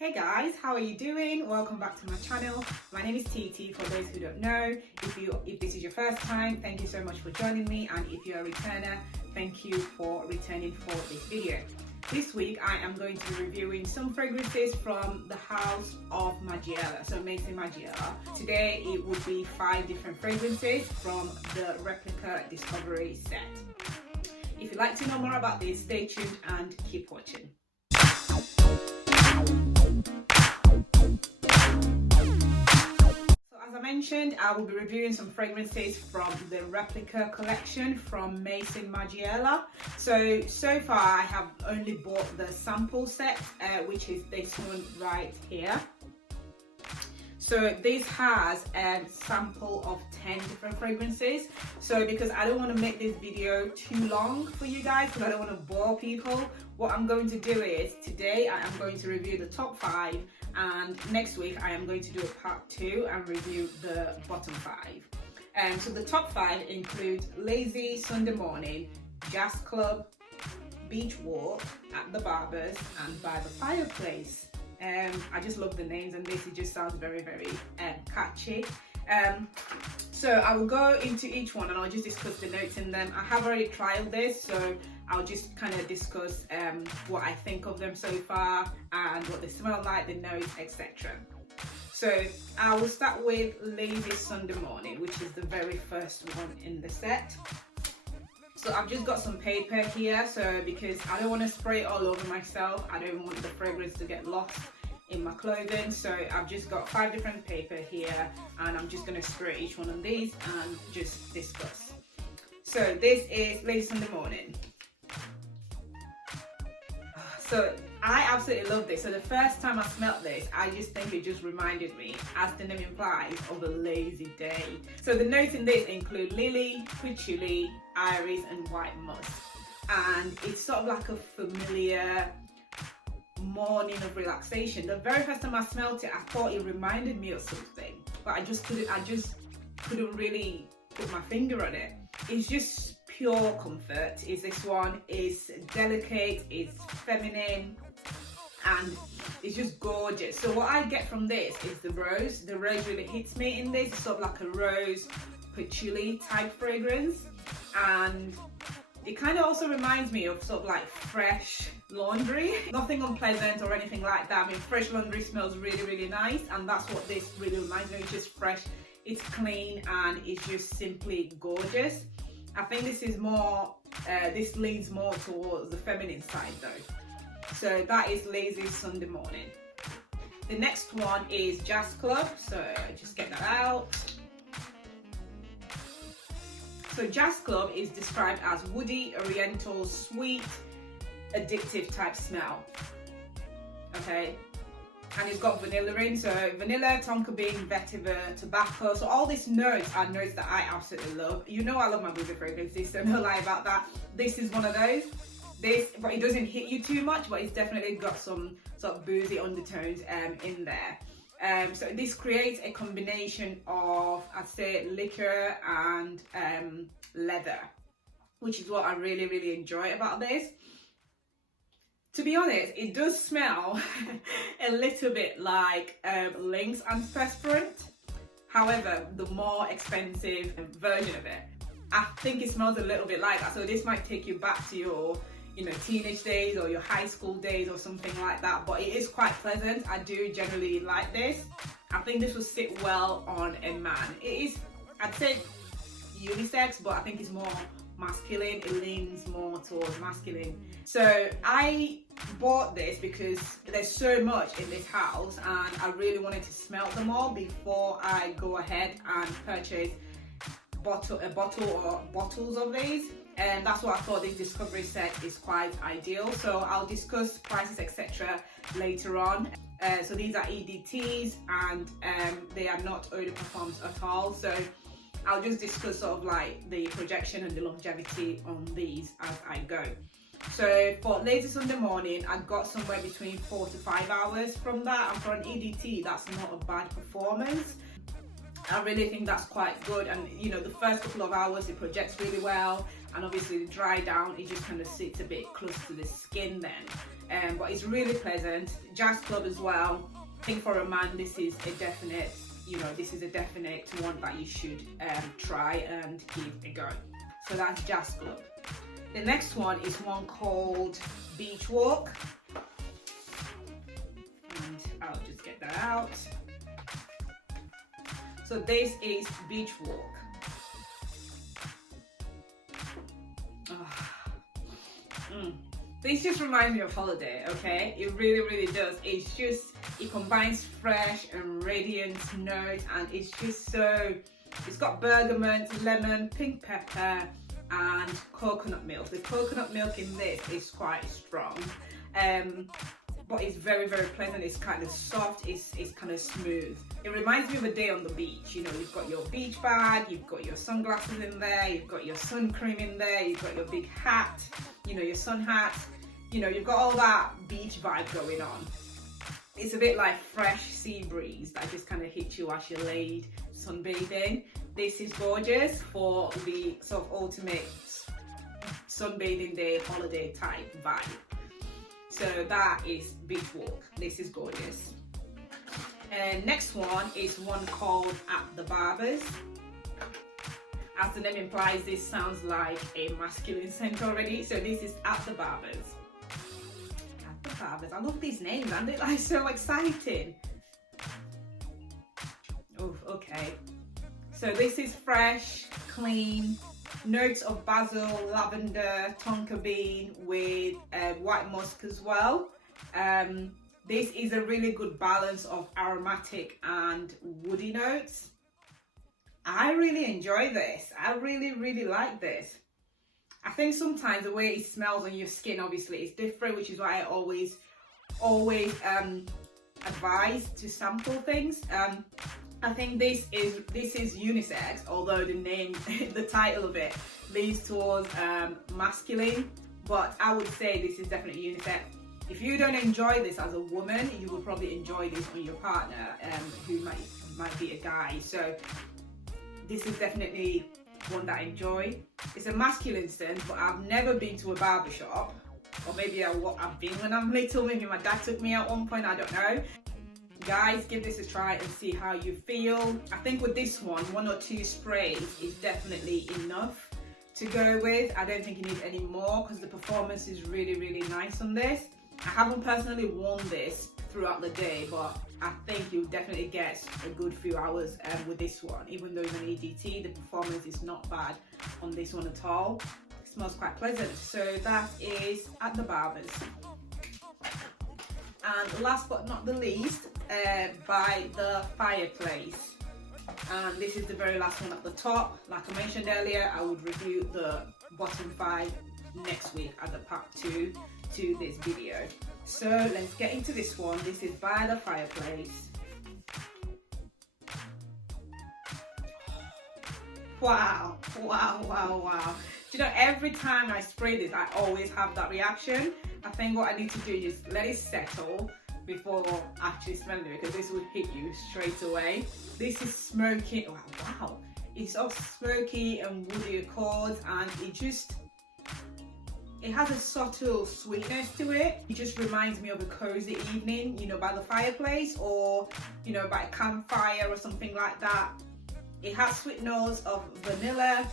Hey guys, how are you doing? Welcome back to my channel. My name is Titi. For those who don't know, if this is your first time, thank you so much for joining me, and if you're a returner, thank you for returning for this video. This week I am going to be reviewing some fragrances from the house of Margiela, so Maison Margiela. Today it would be 5 different fragrances from the Replica Discovery set. If you'd like to know more about this, stay tuned and keep watching. As I mentioned, I will be reviewing some fragrances from the Replica collection from Maison Margiela. So far I have only bought the sample set, which is this one right here. So this has a sample of 10 different fragrances. So because I don't want to make this video too long for you guys, because I don't want to bore people, what I'm going to do is today I am going to review the top 5, and next week I am going to do a part 2 and review the bottom 5. So the top 5 include Lazy Sunday Morning, Jazz Club, Beach Walk, At the Barber's, and By the Fireplace. I just love the names, and this just sounds very catchy. So I will go into each one and I'll just discuss the notes in them. I have already tried this, so I'll just kind of discuss what I think of them so far and what they smell like, the notes, etc. So I will start with Lazy Sunday Morning, which is the very first one in the set. So I've just got some paper here, so because I don't want to spray it all over myself, I don't want the fragrance to get lost in my clothing, so I've just got 5 different paper here, and I'm just going to spray each one of these and just discuss. So this is Lazy Sunday Morning. So I absolutely love this. So the first time I smelled this, I just think it just reminded me, as the name implies, of a lazy day. So the notes in this include lily, patchouli, iris, and white musk. And it's sort of like a familiar morning of relaxation. The very first time I smelled it, I thought it reminded me of something, but I just couldn't really put my finger on it. It's just pure comfort. Is this one is delicate, it's feminine, and it's just gorgeous. So what I get from this is the rose. The rose really hits me in this. It's sort of like a rose patchouli type fragrance, and it kind of also reminds me of sort of like fresh laundry. Nothing unpleasant or anything like that. I mean, fresh laundry smells really nice, and that's what this really reminds me of. It's just fresh, it's clean, and it's just simply gorgeous. I think this is more, this leans more towards the feminine side though. So that is Lazy Sunday Morning. The next one is Jazz Club, so just get that out. So Jazz Club is described as woody, oriental, sweet, addictive type smell. Okay. And it's got vanilla in, so vanilla, Tonka bean, vetiver, tobacco. So all these notes are notes that I absolutely love. You know I love my boozy fragrances, so no lie about that. This is one of those. But it doesn't hit you too much, but it's definitely got some sort of boozy undertones in there. So this creates a combination of, I'd say, liquor and leather, which is what I really enjoy about this. To be honest, it does smell a little bit like lynx antiperspirant. However, the more expensive version of it, I think it smells a little bit like that. So this might take you back to your, teenage days or your high school days or something like that. But it is quite pleasant. I do generally like this. I think this will sit well on a man. It is, I'd say, unisex, but I think it's more masculine. It leans more towards masculine. So I bought this because there's so much in this house, and I really wanted to smell them all before I go ahead and purchase a bottle or bottles of these. And that's why I thought this discovery set is quite ideal. So I'll discuss prices, etc. later on. So these are EDTs, and they are not eau de parfums at all. So I'll just discuss sort of like the projection and the longevity on these as I go. So for Lazy Sunday Morning, I got somewhere between 4 to 5 hours from that, and for an EDT, that's not a bad performance. I really think that's quite good, and the first couple of hours it projects really well, and obviously the dry down, it just kind of sits a bit close to the skin then. But it's really pleasant. Jazz Club as well. I think for a man, this is a definite, this is a definite one that you should try and give a go. So that's Jazz Club. The next one is one called Beach Walk. And I'll just get that out. So this is Beach Walk. This just reminds me of holiday, okay? It really, really does. It combines fresh and radiant notes, and it's just so, it's got bergamot, lemon, pink pepper, and coconut milk. The coconut milk in this is quite strong, but it's very, very pleasant. It's kind of soft, it's kind of smooth. It reminds me of a day on the beach. You've got your beach bag, you've got your sunglasses in there, you've got your sun cream in there, you've got your big hat, your sun hat, you've got all that beach vibe going on. It's a bit like fresh sea breeze that just kind of hits you as you're laid sunbathing. This is gorgeous for the sort of ultimate sunbathing day, holiday type vibe. So that is Beach Walk. This is gorgeous. And next one is one called At the Barber's. As the name implies, this sounds like a masculine scent already. So this is At the Barber's. At the Barber's. I love these names, aren't they? Like so exciting. Oh, okay. So this is fresh, clean, notes of basil, lavender, tonka bean with white musk as well. This is a really good balance of aromatic and woody notes. I really enjoy this. I really, really like this. I think sometimes the way it smells on your skin obviously is different, which is why I always advise to sample things. I think this is unisex, although the name, the title of it leans towards masculine, but I would say this is definitely unisex. If you don't enjoy this as a woman, you will probably enjoy this on your partner, who might be a guy. So this is definitely one that I enjoy. It's a masculine scent, but I've never been to a barbershop, or maybe I've been when I'm little. Maybe my dad took me at one point, I don't know. Guys, give this a try and see how you feel. I think with this one or two sprays is definitely enough to go with. I don't think you need any more because the performance is really, really nice on this. I haven't personally worn this throughout the day, but I think you'll definitely get a good few hours with this one. Even though it's an EGT, the performance is not bad on this one at all. It smells quite pleasant. So that is At the Barber's. And last but not the least, by the Fireplace. And this is the very last one at the top. Like I mentioned earlier, I would review the bottom 5 next week as a part 2 to this video. So let's get into this one. This is by the Fireplace. Wow, wow, wow, wow. Do you know, every time I spray this, I always have that reaction. I think what I need to do is just let it settle before actually smelling it, because this would hit you straight away. This is smoky. Oh, wow. It's all smoky and woody accords, and it has a subtle sweetness to it. It just reminds me of a cozy evening, by the fireplace, or, by a campfire or something like that. It has sweet notes of vanilla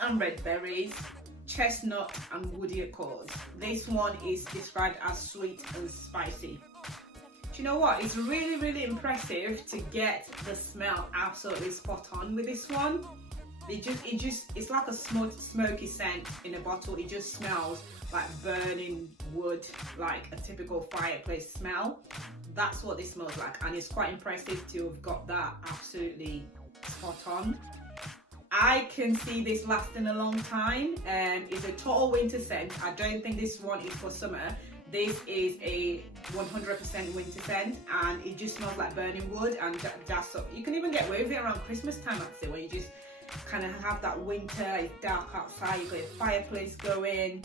and red berries, chestnut and woody accords. This one is described as sweet and spicy. Do you know what? It's really, really impressive to get the smell absolutely spot on with this one. It's like a smoky scent in a bottle. It just smells like burning wood, like a typical fireplace smell. That's what this smells like, and it's quite impressive to have got that absolutely spot on. I can see this lasting a long time. It's a total winter scent. I don't think this one is for summer. This is a 100% winter scent, and it just smells like burning wood, and that's up. You can even get away with it around Christmas time, I'd say, when you just kind of have that winter, it's dark outside, you've got your fireplace going.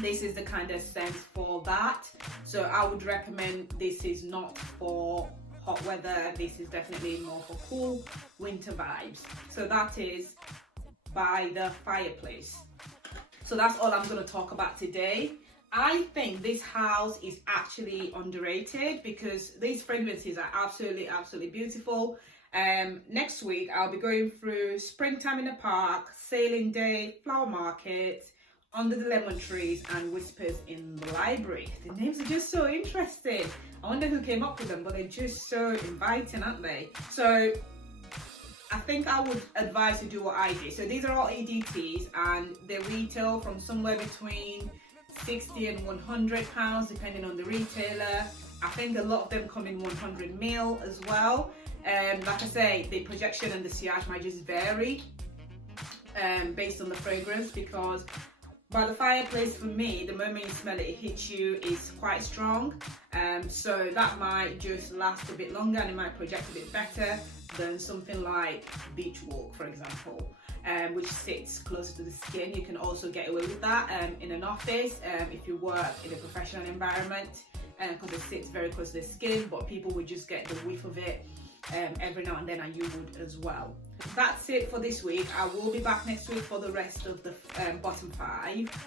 This is the kind of scent for that. So I would recommend this is not for hot weather. This is definitely more for cool winter vibes. So that is by the Fireplace. So that's all I'm going to talk about today. I think this house is actually underrated because these fragrances are absolutely beautiful. Next week I'll be going through Springtime in the Park, Sailing Day, Flower Market, Under the Lemon Trees, and Whispers in the Library. The names are just so interesting. I wonder who came up with them, but they're just so inviting, aren't they? So I think I would advise to do what I did. So these are all EDTs and they retail from somewhere between £60 and £100 depending on the retailer. I think a lot of them come in 100ml as well. Like I say, the projection and the sillage might just vary based on the fragrance, because by the Fireplace, for me, the moment you smell it, it hits you, is quite strong. So that might just last a bit longer and it might project a bit better than something like Beach Walk, for example, which sits closer to the skin. You can also get away with that in an office if you work in a professional environment, because it sits very close to the skin, but people would just get the whiff of it every now and then, and you would as well. That's it for this week. I will be back next week for the rest of the bottom 5.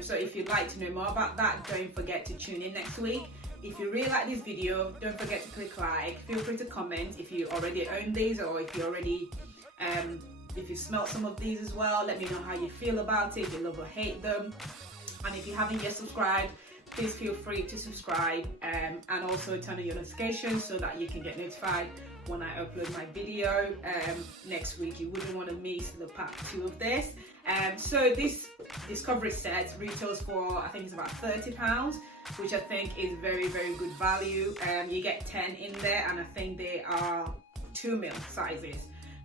So if you'd like to know more about that, don't forget to tune in next week. If you really like this video, don't forget to click like. Feel free to comment if you already own these, or if you already if you smelt some of these as well. Let me know how you feel about it, if you love or hate them. And if you haven't yet subscribed, please feel free to subscribe and also turn on your notifications so that you can get notified when I upload my video next week. You wouldn't want to miss the part 2 of this. So this Discovery set retails for, I think it's about £30, which I think is very good value. You get 10 in there, and I think they are 2ml sizes.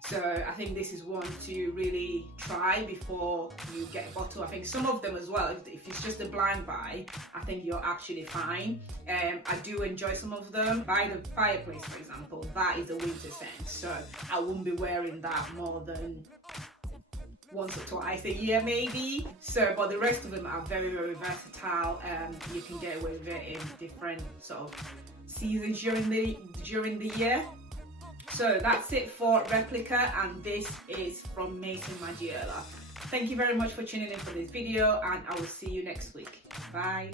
So I think this is one to really try before you get a bottle. I think some of them as well, if it's just a blind buy, I think you're actually fine. I do enjoy some of them. By the Fireplace, for example, that is a winter scent, so I wouldn't be wearing that more than once or twice a year maybe. So, but the rest of them are very versatile. You can get away with it in different sort of seasons during the year. So that's it for Replica, and this is from Maison Margiela. Thank you very much for tuning in for this video, and I will see you next week. Bye.